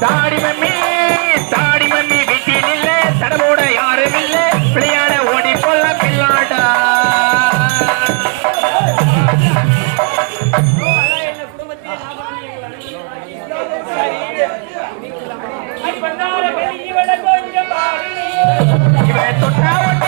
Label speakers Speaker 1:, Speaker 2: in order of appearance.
Speaker 1: தாடி மம்மி தாடி மம்மி வீட்டில் இல்ல தடவோட யாரும் இல்ல. பிள்ளையார ஓடி போல பிள்ளாடா. இவன் தொட்டா ஒட்ட